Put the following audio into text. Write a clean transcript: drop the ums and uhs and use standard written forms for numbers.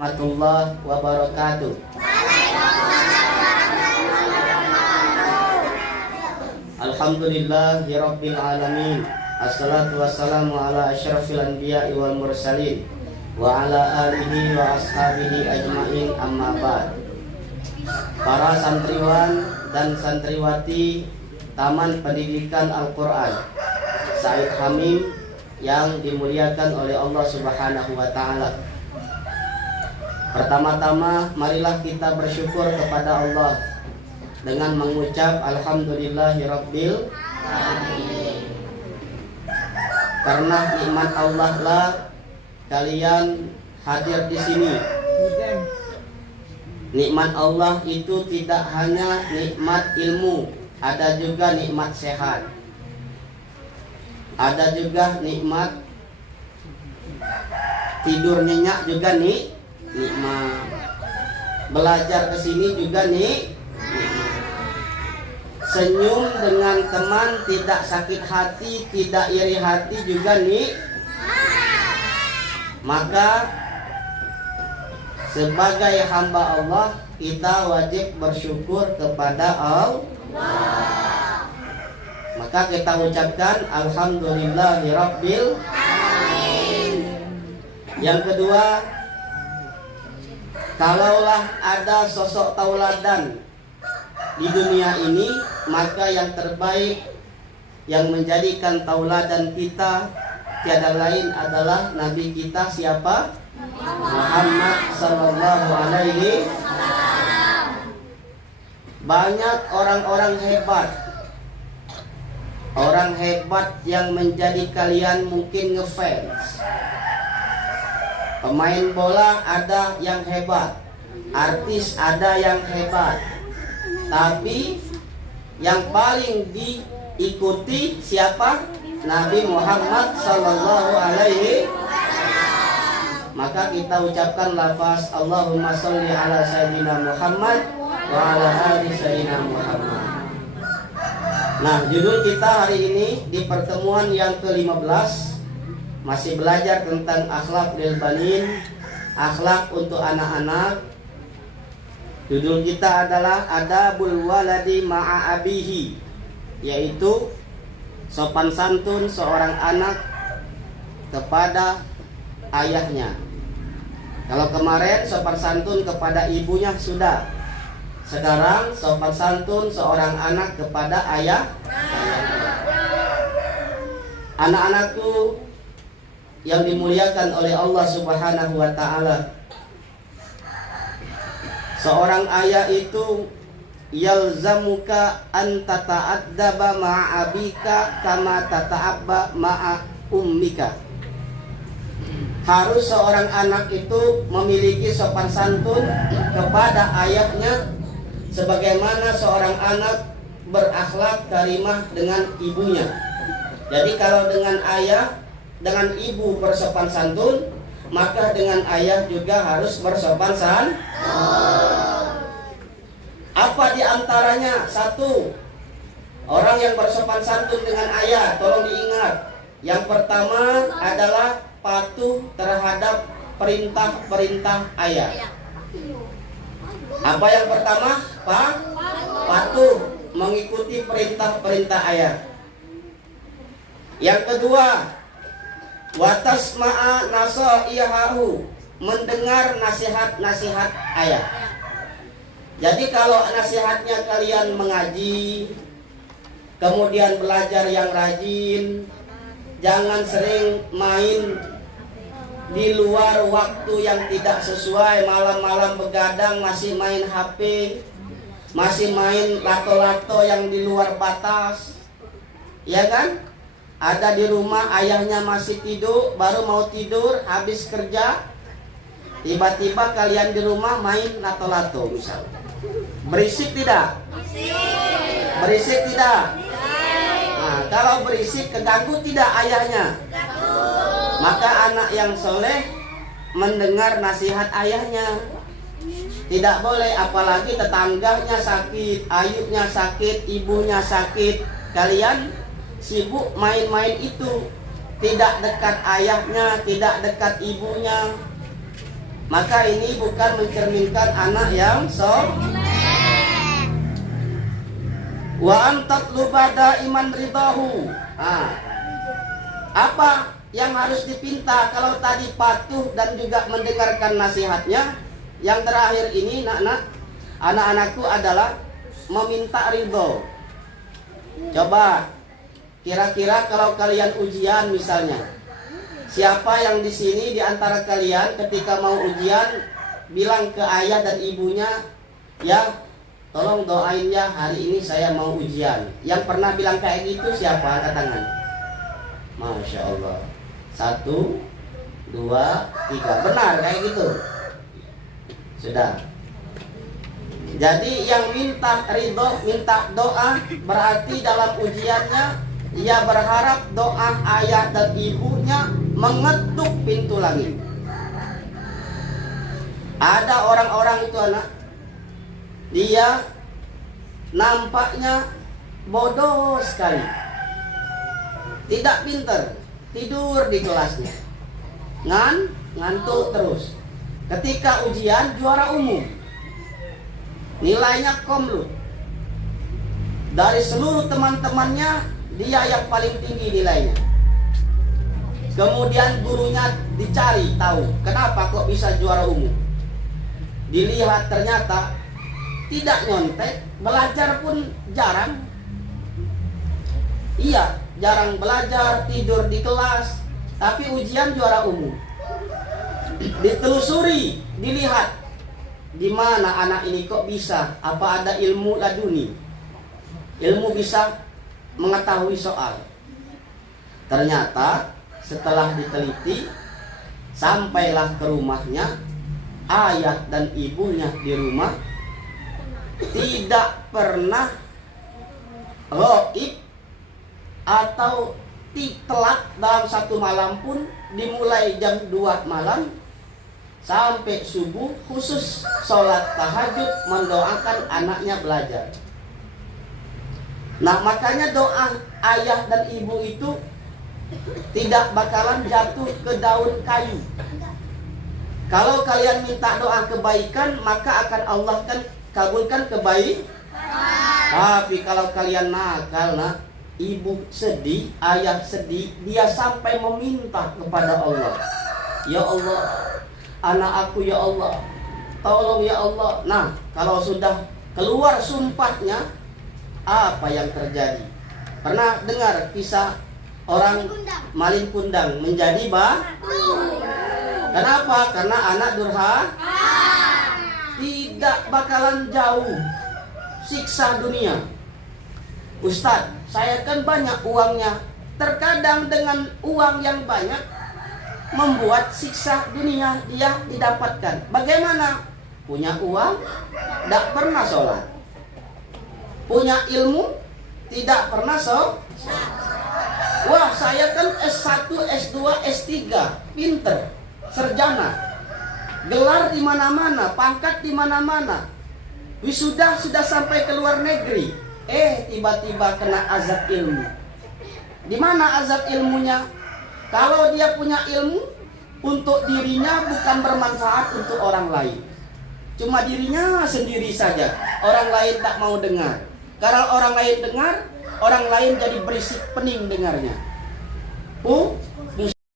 Warahmatullahi wabarakatuh. Alhamdulillahirabbil alamin. Assalatu wassalamu ala asyrafil anbiya'i wal mursalin wa ala alihi wa ashabihi ajmain, amma ba'd. Para santriwan dan santriwati Taman Pendidikan Al-Qur'an Said Hamim yang dimuliakan oleh Allah Subhanahu wa taala. Pertama-tama marilah kita bersyukur kepada Allah dengan mengucap alhamdulillahirabbil alamin. Karena nikmat Allah lah kalian hadir di sini. Nikmat Allah itu tidak hanya nikmat ilmu, ada juga nikmat sehat. Ada juga nikmat tidur nyenyak juga nikmat. Belajar ke sini juga nikmat. Senyum dengan teman, tidak sakit hati, tidak iri hati juga nikmat. Maka sebagai hamba Allah kita wajib bersyukur kepada Allah. Maka kita ucapkan alhamdulillahirabbil alamin. Yang kedua, kalaulah ada sosok tauladan di dunia ini, maka yang terbaik yang menjadikan tauladan kita tiada lain adalah Nabi kita, siapa? Muhammad sallallahu alaihi wasallam. Banyak orang-orang hebat, orang hebat yang menjadi kalian mungkin ngefans. Pemain bola ada yang hebat, artis ada yang hebat, tapi yang paling diikuti siapa? Nabi Muhammad sallallahu alaihi wasallam. Maka kita ucapkan lafaz Allahumma sholli ala sayyidina Muhammad wa ala ali sayyidina Muhammad. Nah, judul kita hari ini di pertemuan yang ke-15 masih belajar tentang akhlak lil banin, akhlak untuk anak-anak. Judul kita adalah adabul waladi ma'a abihi, yaitu sopan santun seorang anak kepada ayahnya. Kalau kemarin sopan santun kepada ibunya sudah. Sekarang sopan santun seorang anak kepada ayah. Anak-anakku yang dimuliakan oleh Allah Subhanahu wa taala, seorang ayah itu yalzamuka an tata'addaba ma'a abika kama tata'abba ma'a ummika. Harus seorang anak itu memiliki sopan santun kepada ayahnya sebagaimana seorang anak berakhlak karimah dengan ibunya. Jadi kalau dengan ayah, dengan ibu bersopan santun, maka dengan ayah juga harus bersopan santun. Apa di antaranya? Satu, orang yang bersopan santun dengan ayah, tolong diingat. Yang pertama adalah patuh terhadap perintah-perintah ayah. Apa yang pertama? Patuh mengikuti perintah-perintah ayah. Yang kedua, watasma'a nasaihahu, mendengar nasihat-nasihat ayah. Jadi kalau nasihatnya kalian mengaji, kemudian belajar yang rajin, jangan sering main di luar waktu yang tidak sesuai, malam-malam begadang masih main HP, masih main lato-lato yang di luar batas. Ya kan? Ada di rumah ayahnya masih tidur, baru mau tidur, habis kerja, tiba-tiba kalian di rumah main lato-lato misalnya. Berisik tidak? Berisik tidak? Nah, kalau berisik keganggu tidak ayahnya? Maka anak yang soleh mendengar nasihat ayahnya. Tidak boleh, apalagi tetangganya sakit, ayubnya sakit, ibunya sakit, kalian sibuk main-main itu, tidak dekat ayahnya, tidak dekat ibunya. maka ini bukan mencerminkan anak yang soleh. Wa antat lubada iman ridahu. Apa yang harus dipinta kalau tadi patuh dan juga mendengarkan nasihatnya? Yang terakhir ini anak-anakku adalah meminta ridho. Coba kira-kira kalau kalian ujian misalnya, siapa yang di sini di antara kalian ketika mau ujian bilang ke ayah dan ibunya, ya tolong doain ya hari ini saya mau ujian. Yang pernah bilang kayak gitu siapa? Angkat tangan. Masya Allah. 1, 2, 3. Benar kayak gitu. Sudah. Jadi yang minta ridho, minta doa, berarti dalam ujiannya ia berharap doa ayah dan ibunya mengetuk pintu langit. Ada orang-orang itu anak, dia nampaknya bodoh sekali, tidak pintar, tidur di kelasnya, ngantuk terus. Ketika ujian juara umum, nilainya komlut. Dari seluruh teman-temannya dia yang paling tinggi nilainya. Kemudian gurunya dicari tahu kenapa kok bisa juara umum. Dilihat ternyata tidak nyontek, belajar pun jarang. Iya, jarang belajar, tidur di kelas, tapi ujian juara umum. Ditelusuri, dilihat di mana anak ini kok bisa, apa ada ilmu laduni, ilmu bisa mengetahui soal. Ternyata setelah diteliti, sampailah ke rumahnya, ayah dan ibunya di rumah tidak pernah ghaib atau telat dalam satu malam pun, dimulai jam 2 malam sampai subuh khusus sholat tahajud mendoakan anaknya belajar. Nah makanya doa ayah dan ibu itu tidak bakalan jatuh ke daun kayu. Kalau kalian minta doa kebaikan, maka akan Allah kan kabulkan kebaikan. Tapi kalau kalian nakal, ibu sedih, ayah sedih, dia sampai meminta kepada Allah, ya Allah, anak aku ya Allah, tolong ya Allah. Nah, kalau sudah keluar sumpahnya, apa yang terjadi? Pernah dengar kisah orang maling kundang menjadi batu? Kenapa? Karena anak durhaka. Tidak bakalan jauh siksa dunia. Ustadz, saya kan banyak uangnya. Terkadang dengan uang yang banyak membuat siksa dunia dia didapatkan. Bagaimana? Punya uang, tidak pernah sholat. Punya ilmu, tidak pernah sholat. Wah, saya kan S1, S2, S3, pinter, sarjana, gelar di mana-mana, pangkat di mana-mana, wisuda sudah sampai ke luar negeri. Tiba-tiba kena azab ilmu. Di mana azab ilmunya? Kalau dia punya ilmu untuk dirinya, bukan bermanfaat untuk orang lain. Cuma dirinya sendiri saja. Orang lain tak mau dengar. Kalau orang lain dengar, orang lain jadi berisik pening dengarnya.